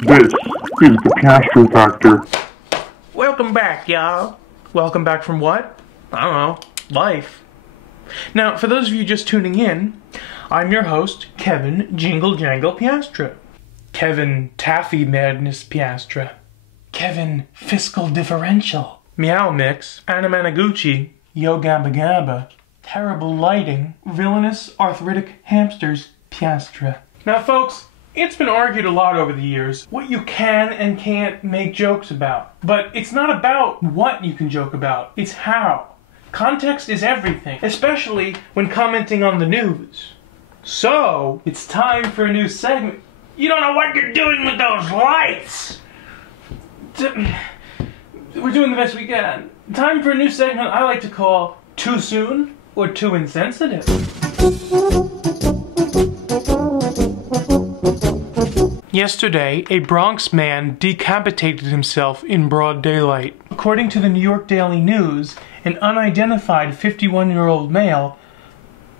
This is the Piastra Factor. Welcome back, y'all. Welcome back from what? I don't know. Life. Now, for those of you just tuning in, I'm your host, Kevin Jingle Jangle Piastra. Kevin Taffy Madness Piastra. Kevin Fiscal Differential. Meow Mix. Anamanaguchi. Yo Gabba Gabba. Terrible Lighting. Villainous Arthritic Hamsters Piastra. Now, folks, it's been argued a lot over the years what you can and can't make jokes about. But it's not about what you can joke about, it's how. Context is everything, especially when commenting on the news. So, it's time for a new segment. You don't know what you're doing with those lights! We're doing the best we can. Time for a new segment I like to call Too Soon or Too Insensitive. Yesterday, a Bronx man decapitated himself in broad daylight. According to the New York Daily News, an unidentified 51-year-old male,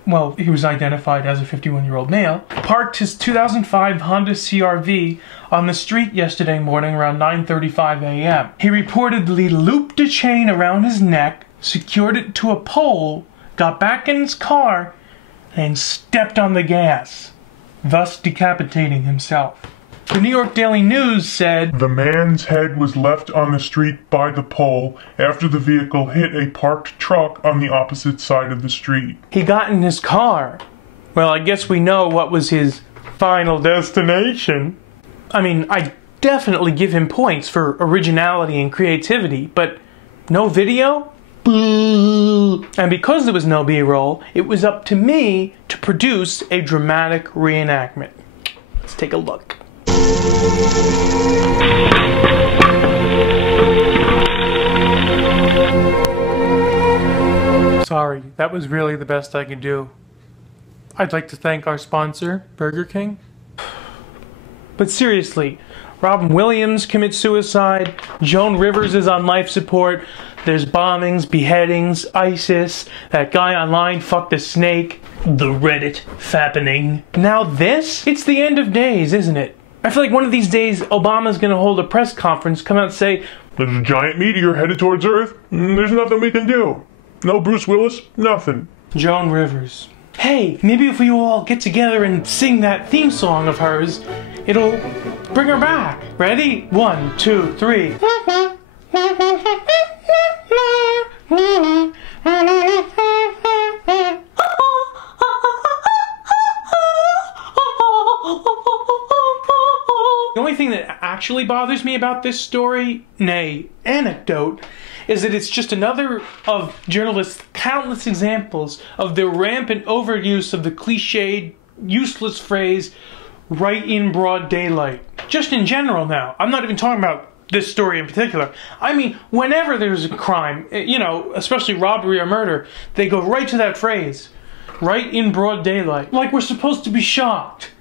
well, he was identified as a 51-year-old male, parked his 2005 Honda CR-V on the street yesterday morning around 9:35 a.m. He reportedly looped a chain around his neck, secured it to a pole, got back in his car, and stepped on the gas, thus decapitating himself. The New York Daily News said, The man's head was left on the street by the pole after the vehicle hit a parked truck on the opposite side of the street. He got in his car. Well, I guess we know what was his final destination. I mean, I definitely give him points for originality and creativity, but no video? Boo! And because there was no B-roll, it was up to me to produce a dramatic reenactment. Let's take a look. Sorry, that was really the best I could do. I'd like to thank our sponsor, Burger King. But seriously, Robin Williams commits suicide, Joan Rivers is on life support, there's bombings, beheadings, ISIS, that guy online fucked a snake, the Reddit fappening. Now this? It's the end of days, isn't it? I feel like one of these days Obama's gonna hold a press conference, come out and say, There's a giant meteor headed towards Earth. There's nothing we can do. No Bruce Willis, nothing. Joan Rivers. Hey, maybe if we all get together and sing that theme song of hers, it'll bring her back. Ready? 1, 2, 3. The only thing that actually bothers me about this story, nay, anecdote, is that it's just another of journalists' countless examples of the rampant overuse of the cliched, useless phrase, right in broad daylight. Just in general now. I'm not even talking about this story in particular. I mean, whenever there's a crime, you know, especially robbery or murder, they go right to that phrase. Right in broad daylight. Like we're supposed to be shocked.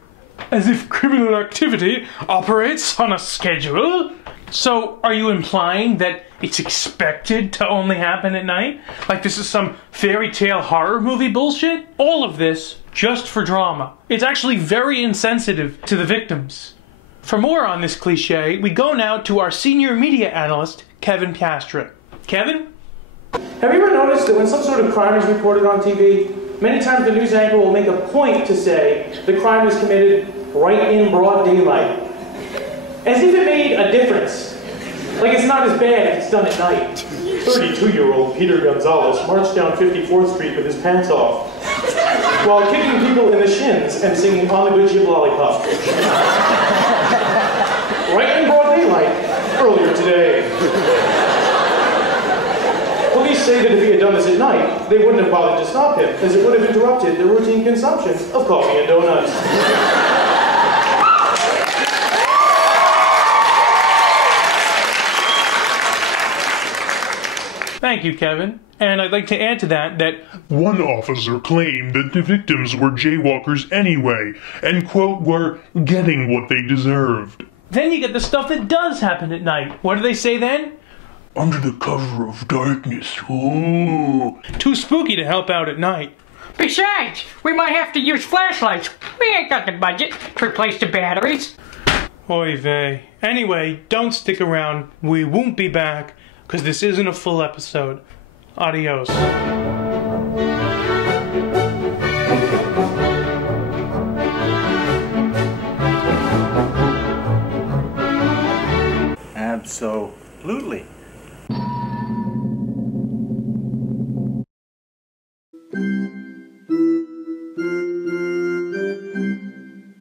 As if criminal activity operates on a schedule. So, are you implying that it's expected to only happen at night? Like this is some fairy tale horror movie bullshit? All of this just for drama. It's actually very insensitive to the victims. For more on this cliche, we go now to our senior media analyst, Kevin Piastra. Kevin? Have you ever noticed that when some sort of crime is reported on TV, many times the news anchor will make a point to say the crime was committed right in broad daylight? As if it made a difference. Like it's not as bad if it's done at night. 32-year-old Peter Gonzalez marched down 54th Street with his pants off while kicking people in the shins and singing On the Good Ship Lollipop. Right in broad daylight earlier today. Police say that if he had done this at night, they wouldn't have bothered to stop him, as it would have interrupted the routine consumption of coffee and donuts. Thank you, Kevin. And I'd like to add to that one officer claimed that the victims were jaywalkers anyway, and, quote, were getting what they deserved. Then you get the stuff that does happen at night. What do they say then? Under the cover of darkness. Ooh. Too spooky to help out at night. Besides, we might have to use flashlights. We ain't got the budget to replace the batteries. Oy vey. Anyway, don't stick around. We won't be back, because this isn't a full episode. Adios. Absolutely.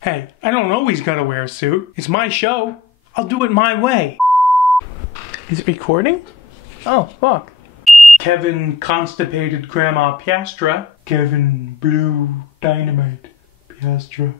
Hey, I don't always gotta wear a suit. It's my show. I'll do it my way. Is it recording? Oh, fuck. Kevin Constipated Grandma Piastra. Kevin Blue Dynamite Piastra.